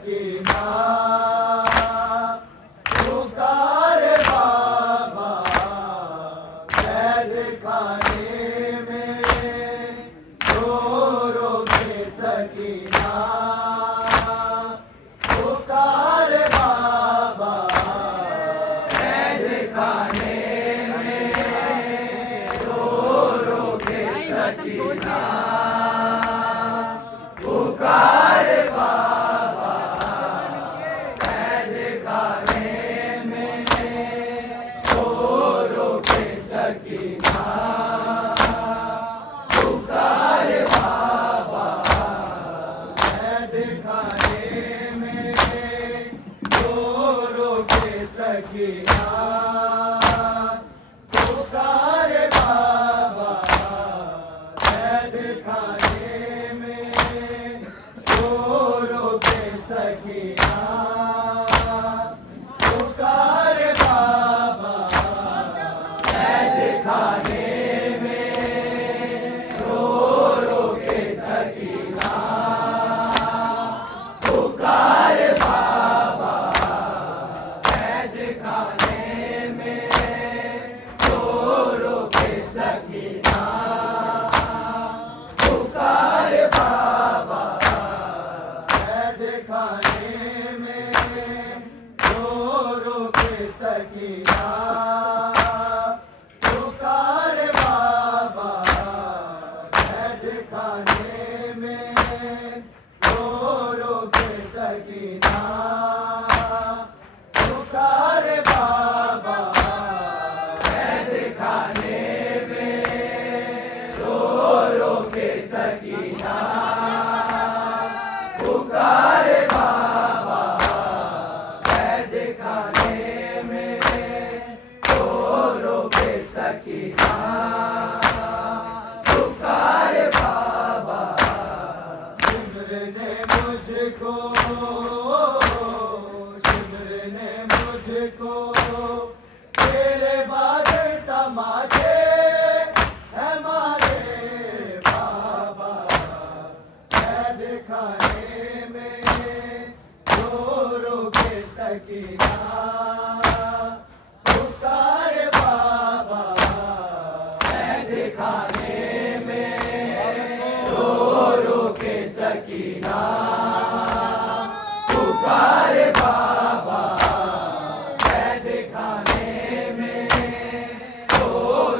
सकीना पुकार बाबा कैद खाने में रो रो के सकीना पुकार बाबा कैद खाने में रो रो के सकीना पुकार बाबा कैद खाने में रो रो के सकीना पुकार बाबा कैद खाने में रो रो के सकीना पुकार बाबा कैद खाने में रो रो के सकीना पुकार बाबा कैद खाने में रो रो के सकीना पुकार बाबा कैद खाने में रो रो के सकीना पुकार बाबा कैद खाने में रो रो के सकीना पुकार बाबा कैद खाने में रो रो के सकीना पुकार बाबा कैद खाने में रो रो के सकीना पुकार बाबा कैद खाने में रो रो के सकीना पुकार बाबा शिमर ने मुझको शिमर ने मुझको तेरे बाद तमाचे हमारे बाबा कैद खाने में रो रो के सकीना पुकार बाबा कैद खाने में रो रो के सकीना पुकार बाबा कैद खाने में रो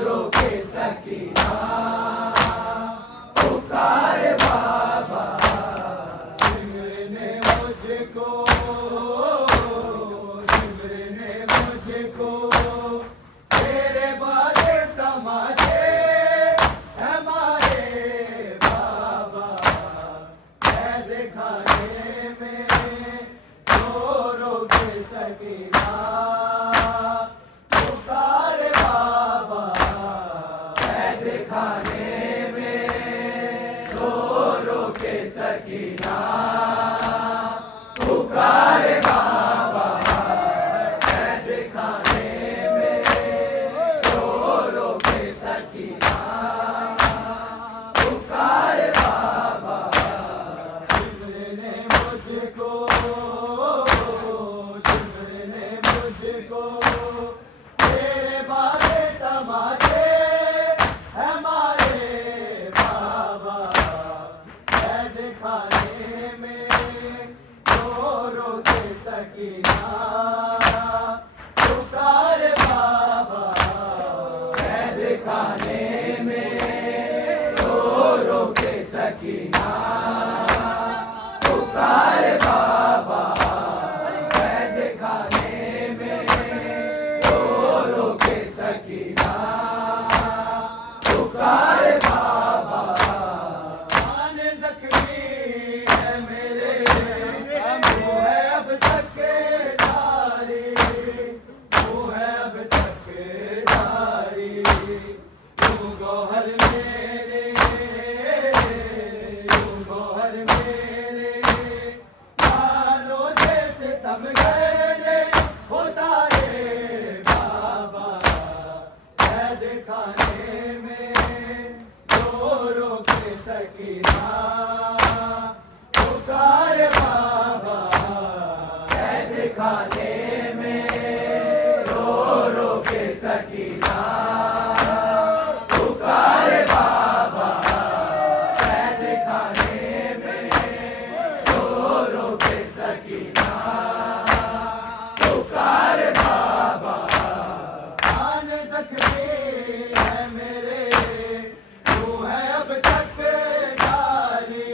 रो के सकीना पुकार बाबा शिमर ने मुझको शिमर ने मुझको तेरे बाद तमाचे हमारे बाबा कैद खाने में रो रो के सकीना पुकार बाबा कैद खाने में रो रो के सकीना पुकार बाबा कैद खाने में रो रो के सकीना पुकार बाबा शिमर ने मुझको शिमर ने मुझको तेरे बाद तमाचे हमारे बाबा कैद खाने में रो रो के सकीना पुकार बाबा कैद खाने में रो रो के सकीना पुकार बाबा कैद खाने में रो रो के सकीना पुकार बाबा मान जख्मी है मेरे वो है अब तक दारी वो है अब तक दारी तू गौहर मेरे तू गौहर मेरे मानो से सितम गए होता रे बाबा कैद खाने में रो रो के सकीना पुकार बाबा दिखाने में रो रो के सकीना पुकार बाबा कैद खाने में रो रो के सकीना पुकार बाबा कान जख्मी है मेरे तू है अब तक जारी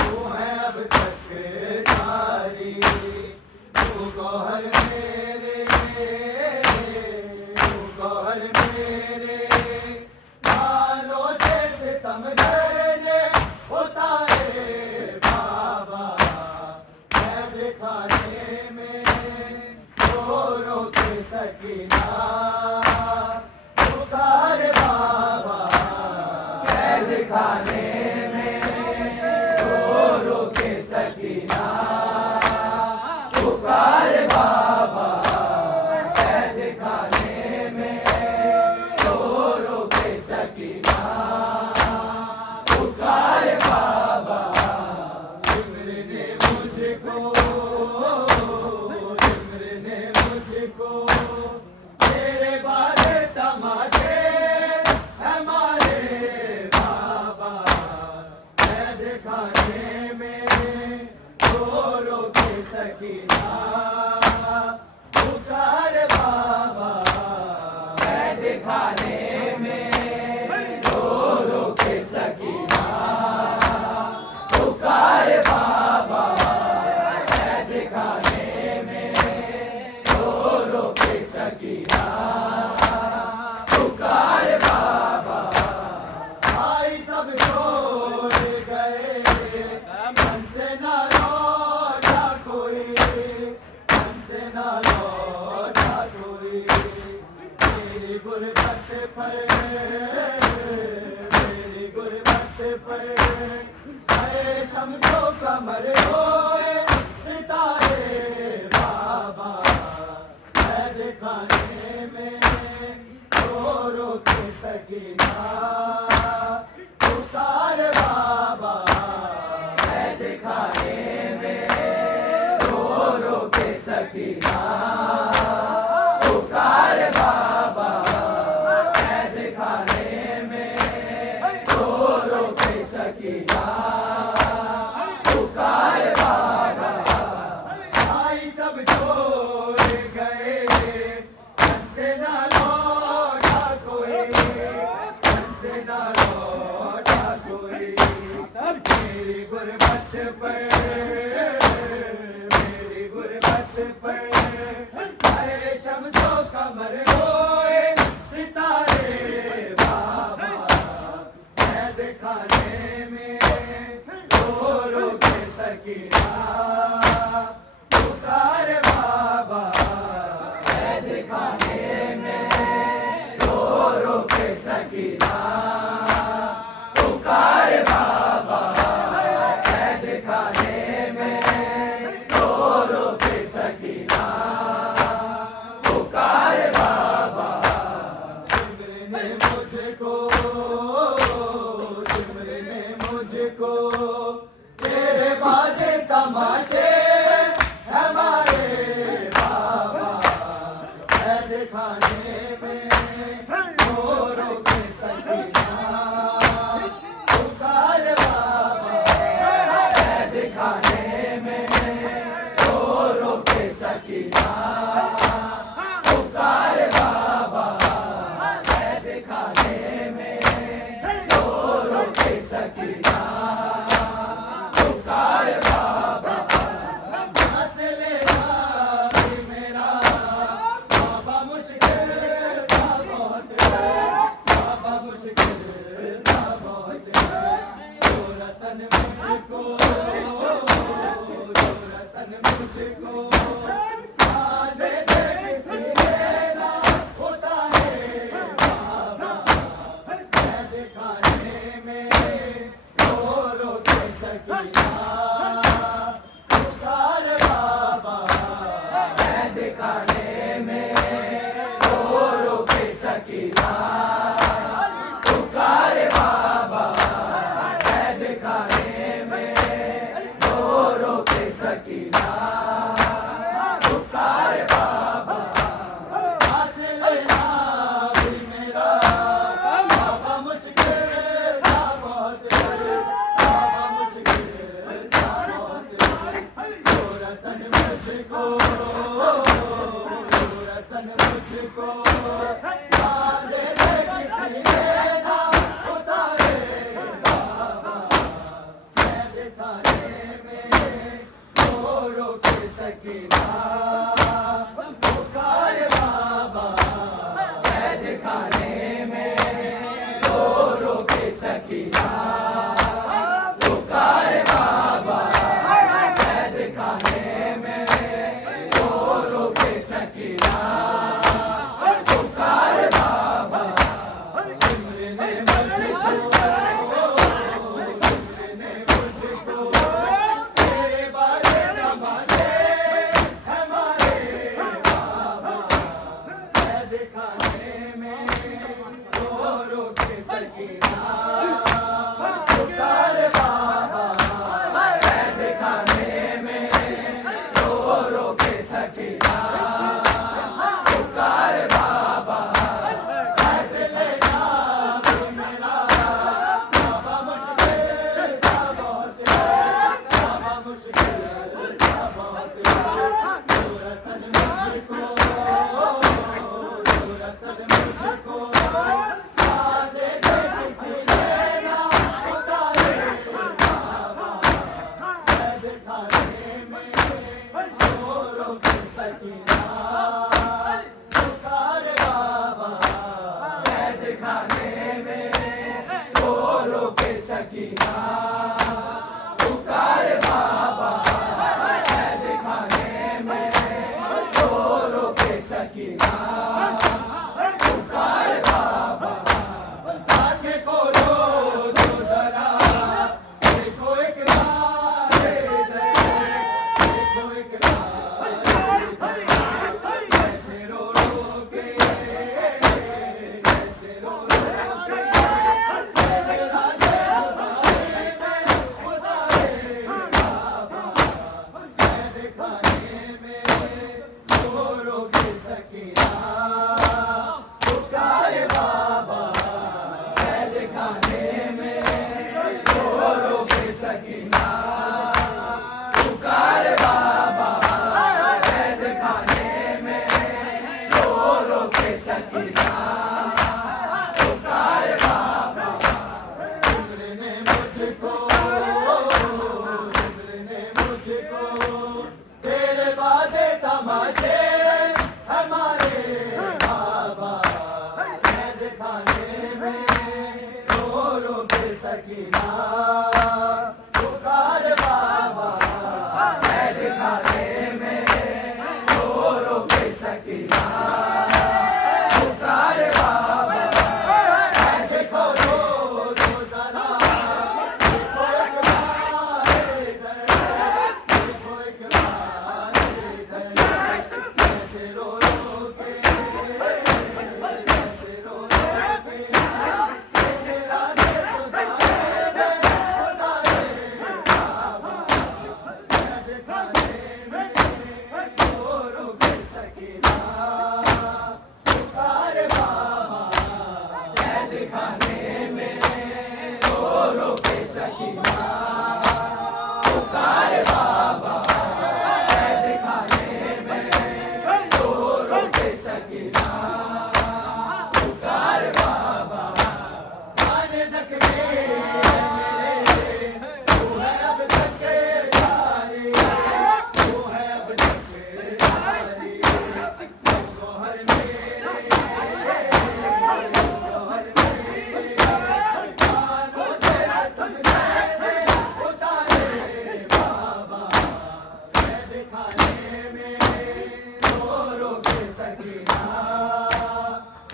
तू है अब तक जारी तू गौहर मेरे कानों से सितम करने उतारे बाबा कैद खाने में रो रो के सकीना पुकार बाबा कैद खाने में रो रो के सकीना पुकार बाबा कैद खाने में रो रो के सकीना पुकार बाबा जिम्र ने मुझको तेरे बारे तमाचे हमारे बाबा कैद खाने में रो रो के सकीना पुकार बाबा कैद खाने में रो रो के सकीना पुकार बाबा कैद खाने में रो रो के सकीना पुकार बाबा भाई सब छोड़ गए हमसे ना लौटा कोई हमसे ना लौटा कोई मेरी गुरबत पर आए शम्सो कमर होए सितारे बाबा कैद खाने में रो रो के सकीना पुकार बाबा कैद खाने में रो रो के सकीना पुकार बाबा कैद खाने में रो रो के सकीना पुकार बाबा भाई सब छोड़ गए हमसे ना लौटा कोई हमसे ना लौटा कोई मेरी गुरबत पर आए शम्सो कमर होए सितारे बाबा कैद खाने में रो रो के सकीना पुकार बाबा कैद खाने में रो रो के सकीना पुकार बाबा कैद खाने में रो रो के सकीना पुकार बाबा जिम्र ने मुझको तेरे बाजे तमाचे हमारे बाबा कैद खाने में रो रो के सकीना पुकार बाबा कैद खाने में रो रो के सकीना पुकार बाबा कैद खाने में रो रो के सकीना पुकार बाबा हंस लेना मेरा बाबा मुश्किल था बहुत बाबा मुश्किल था बहुत जो रसन मुझको दे दे किसी लेना उतारे बाबा कैद खाने में रो रो के सकीना पुकार बाबा कैद खाने में रो रो के सकीना पुकार बाबा कैद खाने में रो रो के सकीना रसन मुझको, रसन मुझको ना दे दे किसी देना उतारे बाबा, कैद खाने में तो रोक सकीना पुकार बाबा, कैद खाने में तो रोक सकीना पुकार बाबा, कैद खाने में तो रोक सकीना पुकार बाबा, सिमरने मुझको, सिमरने मुझको तेरे बारे तमाचे हमारे बाबा, कैद खाने में तो रोक सकीना पुकार बाबा, कैद खाने में तो रोक सकीना पुकार बाबा, फैसले का मेरा बाबा, मुश्किल का बहुत है बाबा, मुश्किल का बहुत है, तो रसन मुझको, तो रसन मुझको ना दे दे किसी देना उतारे बाबा, कैद खाने में तो रोक सकीना पुकार बाबा, कैद खाने में तो रोक सकीना पुकार बाबा, कैद खाने में तो रोक सकीना पुकार बाबा, आंखें खोलो तो जरा देखो एक बार इधर, देखो एक बार इधर, कैसे रो रो के, कैसे रो रो के मेरा दिल भाई में उतारे बाबा, कैद खाने में तो रोक सकीना पुकार बाबा, कैद खाने में तो रोक सकीना पुकार बाबा, कैद खाने में तो रोक सकीना पुकार बाबा, सिमरने मुझको, सिमरने मुझको तेरे वादे तमाचे हमारे बाबा, कैद खाने में तो रोक सकीना पुकार बाबा, कैद खाने में तो रोक सकीना पुकार बाबा, कैद खोलो तो जरा देखो एक बार इधर, देखो एक बार इधर, कैसे रो रो के, कैसे रो रो के तेरा दिल उतारे बाबा, कैद खाने में तो रोक सकीना पुकार बाबा, कैद खाने में तो रोक सकीना पुकार बाबा, कैद खाने में तो रोक सकीना पुकार बाबा, आने जख्मे मेरे तू है अब तक जारी, तू है अब तक जारी, गौहर मेरे, गौहर मेरे कानों से तुमने उतारे बाबा, कैद खाने में तो रोक सकीना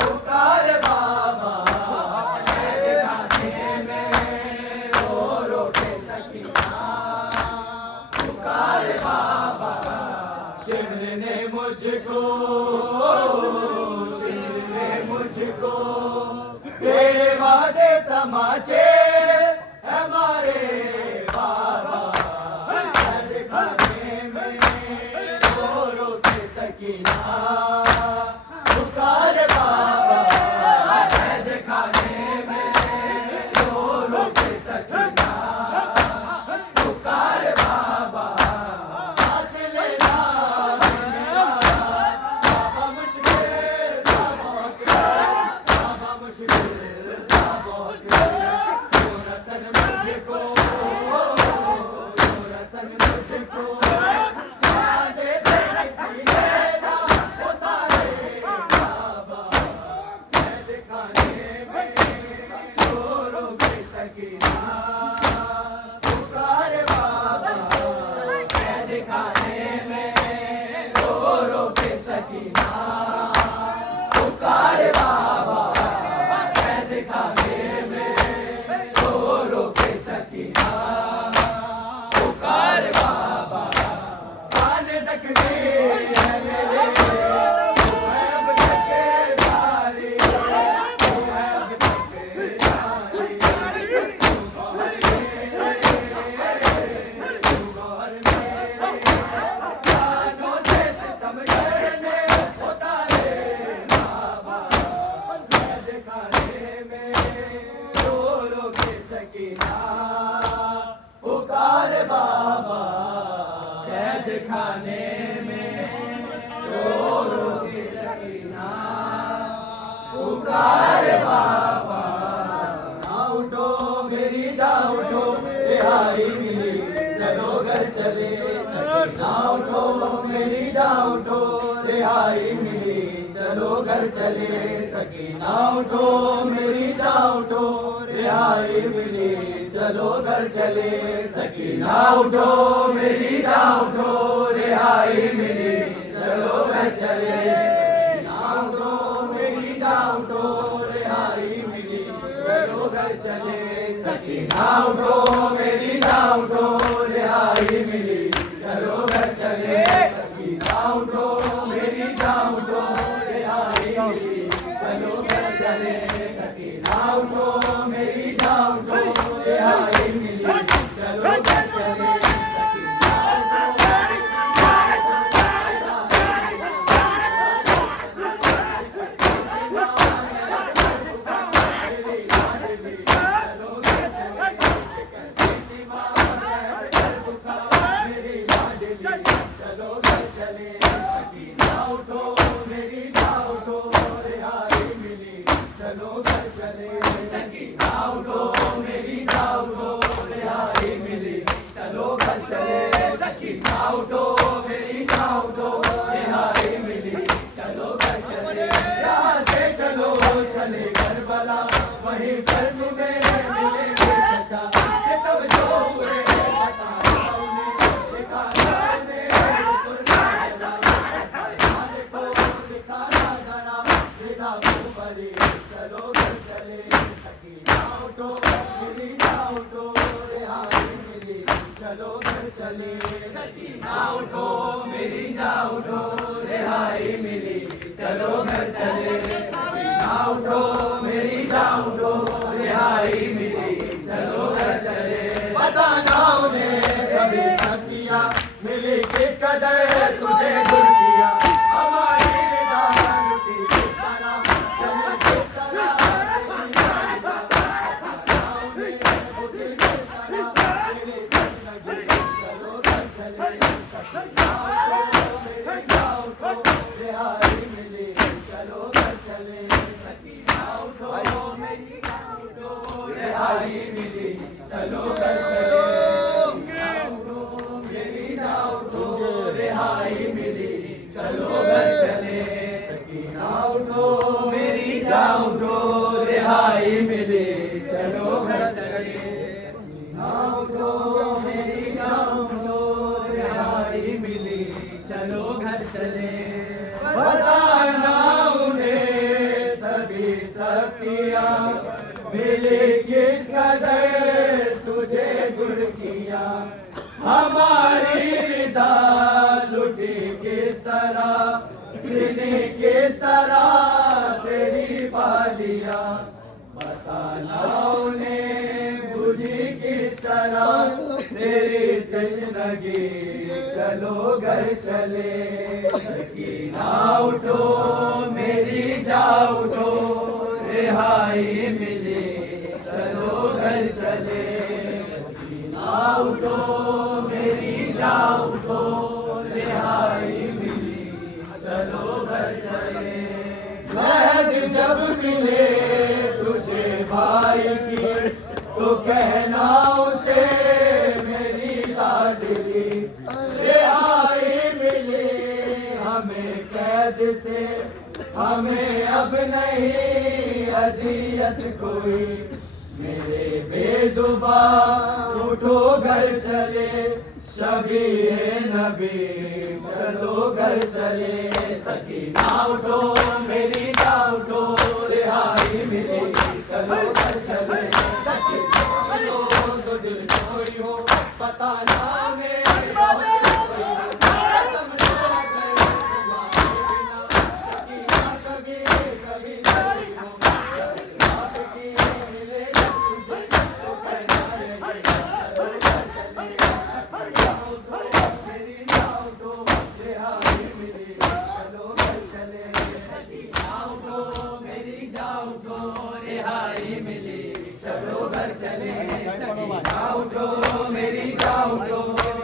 पुकार बाबा, कैद खाने में तो रोक सकीना पुकार बाबा, सिमरने मुझको, सिमरने मुझको तेरे वादे तमाचे हमारे बाबा, कैद खाने में तो रोक सकीना पुकार बाबा, कैद खाने में तो रोक सकीना पुकार बाबा, सांस में रो रो के सकीना पुकारे बाबा कैद खाने में रो रो के सकीना पुकारे बाबा कान जख्मी है मेरे तू है अब तक जारी तू है अब तक जारी कानों से सितम करने उतारे बाबा कैद खाने में रो रो के सकीना पुकार बाबा कैद खाने में रो रो के सकीना पुकार बाबा ना उठो मेरी जा उठो रिहाई मिली चलो घर चले ना उठो मेरी जा उठो रिहाई मिली चलो घर चले सकीना उठो मेरी जा उठो रिहाई मिली चलो घर चले सकीना उठो मेरी जा उठो रिहाई मिली चलो घर चले सकीना उठो मेरी जा उठो रिहाई मिली चलो घर चले सकीना उठो मेरी जा उठो रिहाई मिली चलो घर चले सकीना उठो मेरी जा उठो रिहाई मिली चलो घर चले सकीना उठो मेरी जा उठो रिहाई मिली चलो घर चले चलो घर चले सकीना उठो मेरी जा उठो रिहाई मिली चलो घर चले सकीना उठो मेरी जा उठो रिहाई मिली चलो घर चले सकीना उठो मेरी जा उठो रिहाई मिली चलो घर चले यहाँ से चलो चले करबला वहीं पर तुम्हें मिलेंगे चचा सितम जो हुए बताओ ने दिखाना ने चलो घर चले सकीना उठो मेरी जा उठो रिहाई मिली चलो घर चले सकीना उठो मेरी जा उठो रिहाई मिली चलो घर चले सकीना उठो मेरी जा उठो रिहाई मिली चलो घर चले बताना उन्हें सभी शक्तियाँ मिली किस कदर तुझे गुर किया हमारी निगाह लुटी किस तरह चले किस तरह चलो घर चले सकीना उठो मेरी जा उठो रिहाई मिली चलो घर चले सकीना उठो मेरी जा उठो रिहाई मिली चलो घर चले मेरी जा उठो रिहाई मिली चलो घर चले सकीना उठो मेरी जा उठो रिहाई मिली चलो घर चले सकीना उठो मेरी जा उठो रिहाई मिली चलो घर चले बताना उन्हें सभी शक्तियाँ मिली किस कदर तुझे गुर किया हमारी रिदा लुटी किस तरह जिन्हें किस तरह तेरी पालिया बताना उन्हें बुझी किस तरह तेरी तशनगी चलो घर चले सकीना उठो मेरी जा उठो रिहाई मिली चलो घर चले सकीना उठो मेरी जा उठो रिहाई मिली चलो घर चले महद जब मिले तुझे भाई की तो कहना उसे मेरी लाडली रिहाई मिले हमें कैद से हमें अब नहीं अजियत कोई मेरे बेजुबान उठो घर चले शबीए नबी चलो घर चले, सकीना उठो मेरी जान उठो, रिहाई मिली चलो घर चले, सकीना उठो तो दिल खोई हो, पता ना मेरी चले, उठो मेरी जान उठो,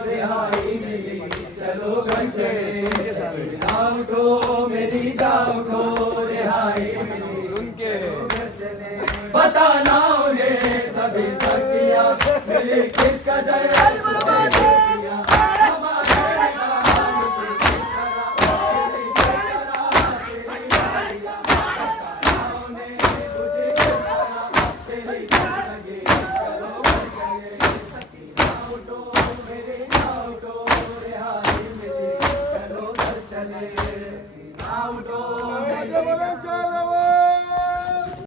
रिहाई मिली चलो घर चले, उठो मेरी जान उठो, रिहाई मिली सुन के बताना उन्हें सभी शक्तियाँ मिली किस कदर चले,